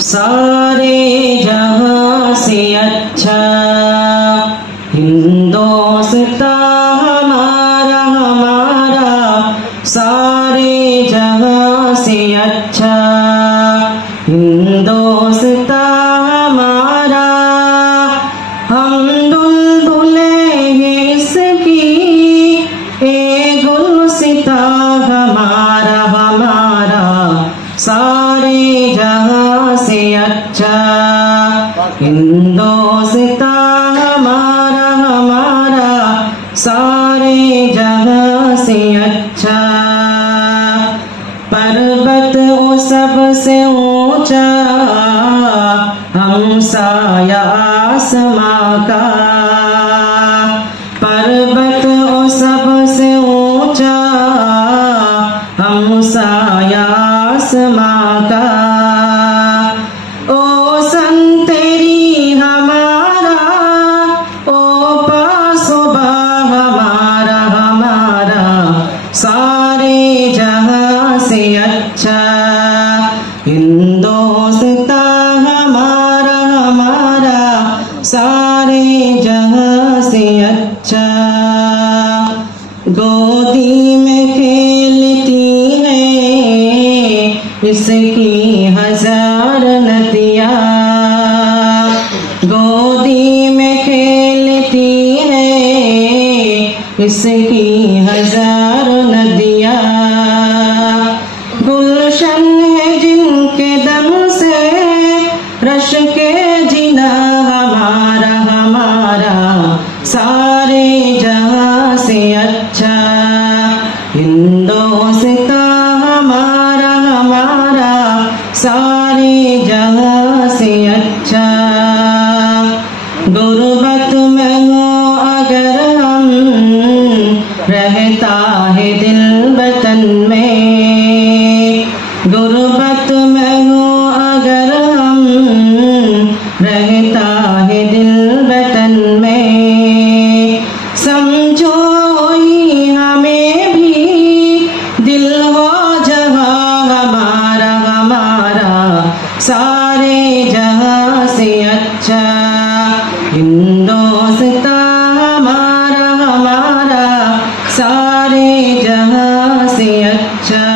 सारे जहां से अच्छा हिंदुस्तान हमारा हमारा, सारे जहां से अच्छा हिंदुस्तान हमारा। हम बुलबुले हैं इसकी ए गुलसिता हमारा हमारा, सारे जहां से अच्छा हिंदुस्तान हमारा हमारा, सारे जहां से अच्छा। पर्वत वो सबसे ऊंचा हमसाया आसमां का, पर्वत वो सबसे ऊंचा हमसाया आसमां का। ओ सन तेरी हमारा, ओ पासोबा हमारा हमारा, सारे जहां से अच्छा हिंदुस्तान हमारा हमारा, सारे जहां से अच्छा। गोदी में खेलती है इसकी हजार नदियाँ, गोदी में खेलती है इसकी हजार नदियाँ। गुलशन है जिनके दम से रश के जीना हमारा हमारा, सारे जहां से अच्छा हिंदुस्तान हमारा हमारा, सारे जहां से अच्छा। गुर्बत में हो अगर हम रहता है दिल वतन में, गुर्बत में हो अगर हम रहता है दिल वतन में। समझो ही हमें भी दिल हो जहां हमारा हमारा, सारे जहां से अच्छा हिंदुस्तान हमारा हमारा, सारे जहां से अच्छा।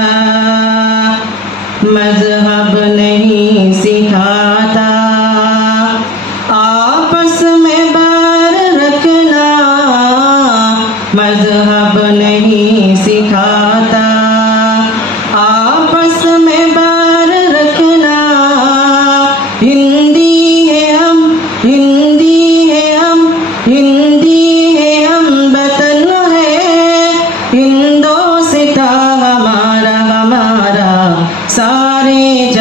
मजहब नहीं सिखाता आपस में बैर रखना, मजहब नहीं सिखाता आपस में बैर रखना। हिंदी है हम, हिंदी है हम, हिंदी है हम, वतन है हिंदुस्तान हमारा हमारा, सारे